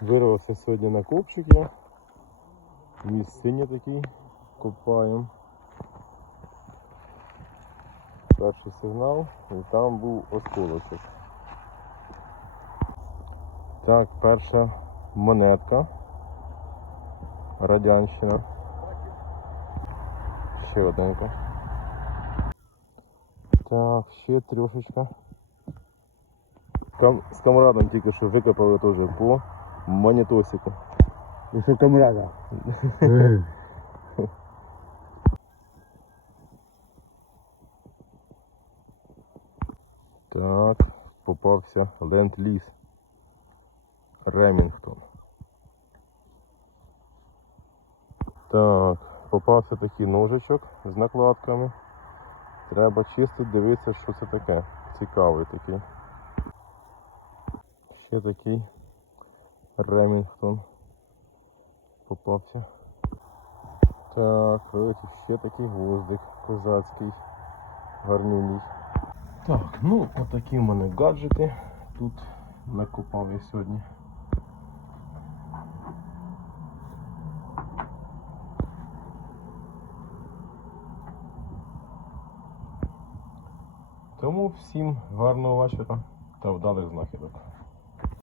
Вирвався сьогодні на копчик я. Місцині такий копаємо. Перший сигнал і там був осколочок. Так, перша монетка. Радянщина. Ще одненька. Так, ще трьошечка. З камрадом тільки що викопали теж по монетосику. Ну що камрада? Так, попався ленд-ліз. Ремінгтон. Так, попався такий ножичок з накладками. Треба чистити, дивитися, що це таке. Цікавий такий. Ще такий Ремінгтон попався. Так, вилетів ще такий гвоздик козацький. Гарнюній. Так, ну отакі в мене гаджети тут накопав я сьогодні. Тому всім гарного вечора та вдалих знахідок.